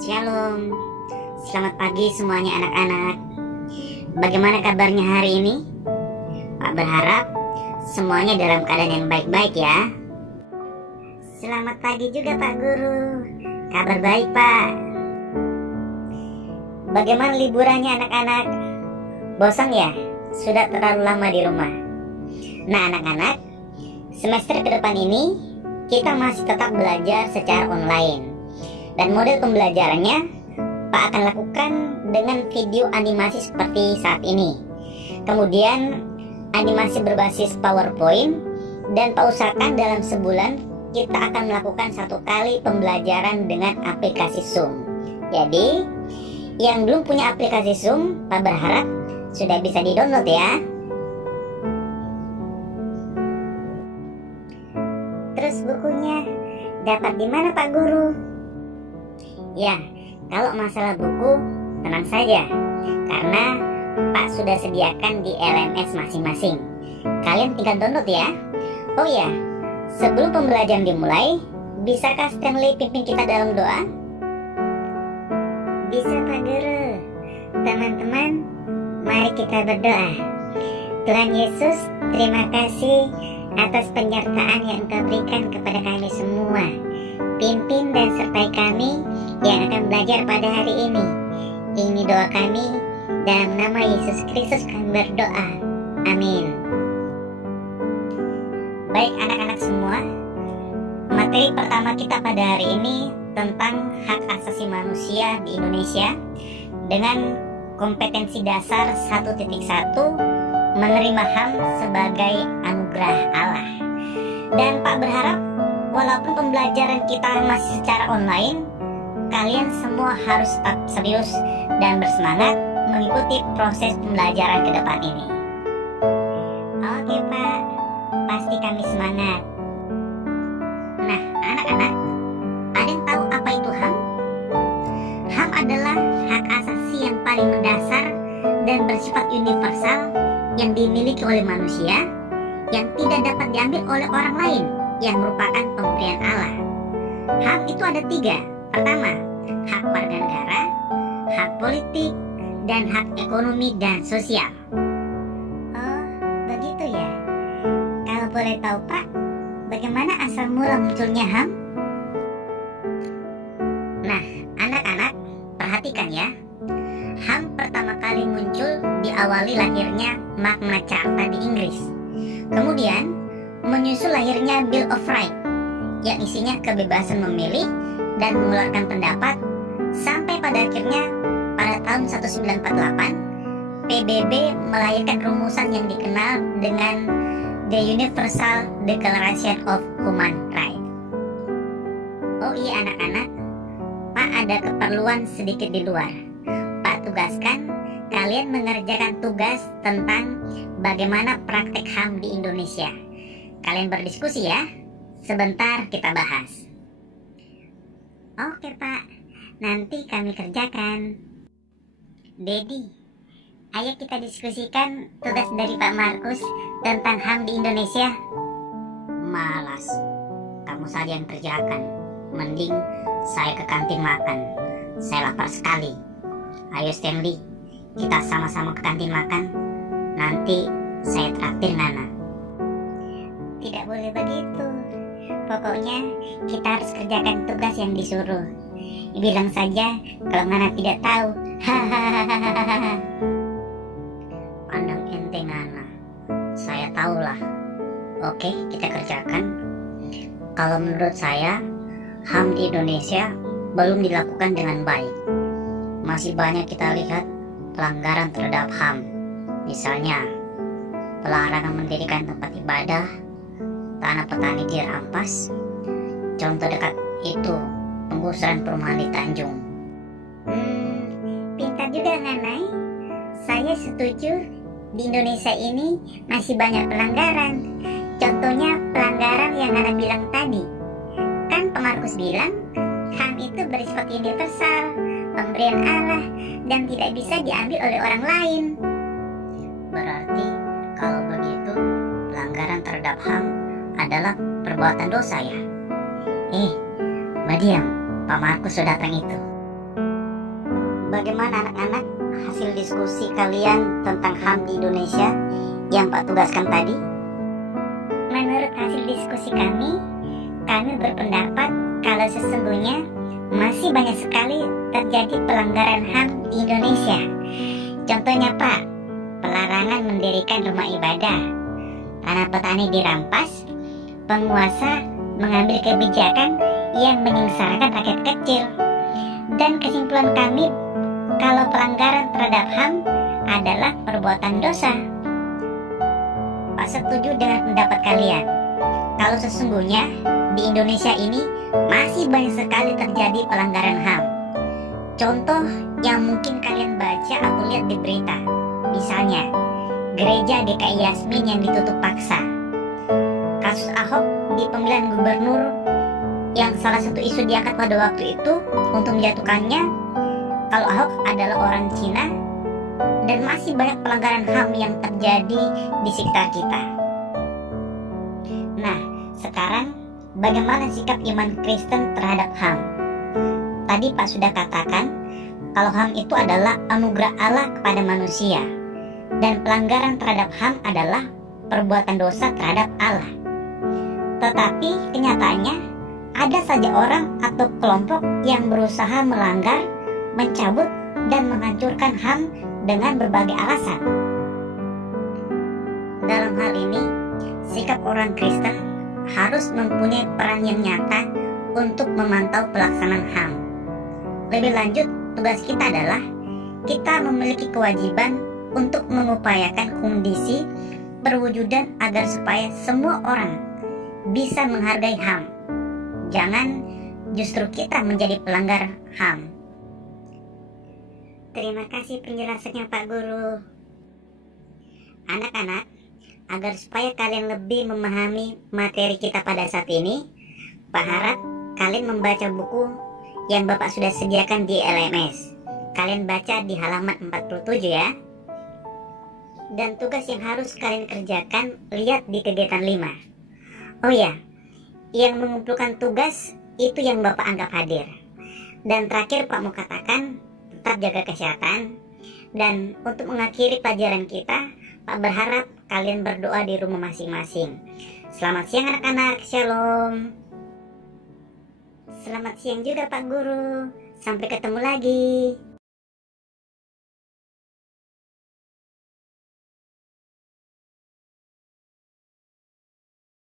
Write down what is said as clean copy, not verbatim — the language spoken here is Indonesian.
Shalom, selamat pagi semuanya anak-anak. Bagaimana kabarnya hari ini? Pak berharap semuanya dalam keadaan yang baik-baik ya. Selamat pagi juga Pak Guru. Kabar baik Pak. Bagaimana liburannya anak-anak? Bosan ya? Sudah terlalu lama di rumah. Nah anak-anak, semester ke depan ini kita masih tetap belajar secara online. Dan model pembelajarannya Pak akan lakukan dengan video animasi seperti saat ini. Kemudian animasi berbasis PowerPoint. Dan Pak usahakan dalam sebulan kita akan melakukan 1 kali pembelajaran dengan aplikasi Zoom. Jadi yang belum punya aplikasi Zoom, Pak berharap sudah bisa di-download ya. Terus bukunya dapat di mana Pak Guru? Ya, kalau masalah buku tenang saja, karena Pak sudah sediakan di LMS masing-masing. Kalian tinggal download ya. Oh ya, sebelum pembelajaran dimulai, bisakah Stanley pimpin kita dalam doa? Bisa Pak Guru. Teman-teman, mari kita berdoa. Tuhan Yesus, terima kasih atas penyertaan yang Engkau berikan kepada kami semua. Pimpin dan sertai kami yang akan belajar pada hari ini. Ini doa kami, dalam nama Yesus Kristus kami berdoa. Amin. Baik anak-anak semua, materi pertama kita pada hari ini tentang hak asasi manusia di Indonesia dengan kompetensi dasar 1.1, menerima HAM sebagai anugerah Allah. Dan Pak berharap walaupun pembelajaran kita masih secara online, kalian semua harus tetap serius dan bersemangat mengikuti proses pembelajaran ke depan ini. Oke Pak, pasti kami semangat. Nah anak-anak, ada yang tahu apa itu HAM? HAM adalah hak asasi yang paling mendasar dan bersifat universal yang dimiliki oleh manusia, yang tidak dapat diambil oleh orang lain, yang merupakan pemberian Allah. HAM itu ada 3. Pertama, hak warga negara, hak politik, dan hak ekonomi dan sosial. Oh, begitu ya. Kalau boleh tahu Pak, bagaimana asal mula munculnya HAM? Nah, anak-anak, perhatikan ya. HAM pertama kali muncul diawali lahirnya Magna Carta di Inggris. Kemudian menyusul lahirnya Bill of Rights yang isinya kebebasan memilih dan mengeluarkan pendapat, sampai pada akhirnya pada tahun 1948 PBB melahirkan rumusan yang dikenal dengan The Universal Declaration of Human Rights. Oh iya anak-anak, Pak ada keperluan sedikit di luar. Pak tugaskan kalian mengerjakan tugas tentang bagaimana praktek HAM di Indonesia. Kalian berdiskusi ya. Sebentar kita bahas. Oke Pak, nanti kami kerjakan. Dedi, ayo kita diskusikan tugas dari Pak Markus tentang HAM di Indonesia. Malas, kamu saja yang kerjakan. Mending saya ke kantin makan. Saya lapar sekali. Ayo Stanley, kita sama-sama ke kantin makan. Nanti saya traktir Nana. Tidak boleh begitu. Pokoknya kita harus kerjakan tugas yang disuruh. Bilang saja kalau Nana tidak tahu. Hahaha. Pandang ente Nana. Saya tahulah. Oke, kita kerjakan. Kalau menurut saya, HAM di Indonesia belum dilakukan dengan baik. Masih banyak kita lihat pelanggaran terhadap HAM. Misalnya, pelarangan mendirikan tempat ibadah, tanah petani dirampas. Contoh dekat itu penggusuran perumahan di Tanjung. Pintar juga Nanai. Saya setuju, di Indonesia ini masih banyak pelanggaran. Contohnya pelanggaran yang Nana bilang tadi. Kan Pak Markus bilang HAM itu bersifat universal, pemberian Allah, dan tidak bisa diambil oleh orang lain. Berarti kalau begitu pelanggaran terhadap HAM adalah perbuatan dosa ya? Mbak Diam, Pak Markus sudah datang itu. Bagaimana anak-anak hasil diskusi kalian tentang HAM di Indonesia yang Pak tugaskan tadi? Menurut hasil diskusi kami berpendapat kalau sesungguhnya masih banyak sekali terjadi pelanggaran HAM di Indonesia. Contohnya Pak, pelarangan mendirikan rumah ibadah, tanah petani dirampas, penguasa mengambil kebijakan yang menyengsarakan rakyat kecil. Dan kesimpulan kami kalau pelanggaran terhadap HAM adalah perbuatan dosa. Pak setuju dengan pendapat kalian kalau sesungguhnya di Indonesia ini masih banyak sekali terjadi pelanggaran HAM. Contoh yang mungkin kalian baca atau lihat di berita, misalnya gereja GKI Yasmin yang ditutup paksa, kasus Ahok di pemilihan gubernur yang salah satu isu diangkat pada waktu itu untuk menjatuhkannya kalau Ahok adalah orang Cina, dan masih banyak pelanggaran HAM yang terjadi di sekitar kita. Nah, sekarang bagaimana sikap iman Kristen terhadap HAM? Tadi Pak sudah katakan kalau HAM itu adalah anugerah Allah kepada manusia, dan pelanggaran terhadap HAM adalah perbuatan dosa terhadap Allah. Tetapi kenyataannya ada saja orang atau kelompok yang berusaha melanggar, mencabut, dan menghancurkan HAM dengan berbagai alasan. Dalam hal ini, sikap orang Kristen harus mempunyai peran yang nyata untuk memantau pelaksanaan HAM. Lebih lanjut, tugas kita adalah kita memiliki kewajiban untuk mengupayakan kondisi perwujudan agar supaya semua orang bisa menghargai HAM. Jangan justru kita menjadi pelanggar HAM. Terima kasih penjelasannya Pak Guru. Anak-anak, agar supaya kalian lebih memahami materi kita pada saat ini, Pak harap kalian membaca buku yang Bapak sudah sediakan di LMS. Kalian baca di halaman 47 ya. Dan tugas yang harus kalian kerjakan lihat di kegiatan 5. Oh ya, yang mengumpulkan tugas itu yang Bapak anggap hadir. Dan terakhir Pak mau katakan, tetap jaga kesehatan. Dan untuk mengakhiri pelajaran kita, Pak berharap kalian berdoa di rumah masing-masing. Selamat siang anak-anak, shalom. Selamat siang juga Pak Guru. Sampai ketemu lagi.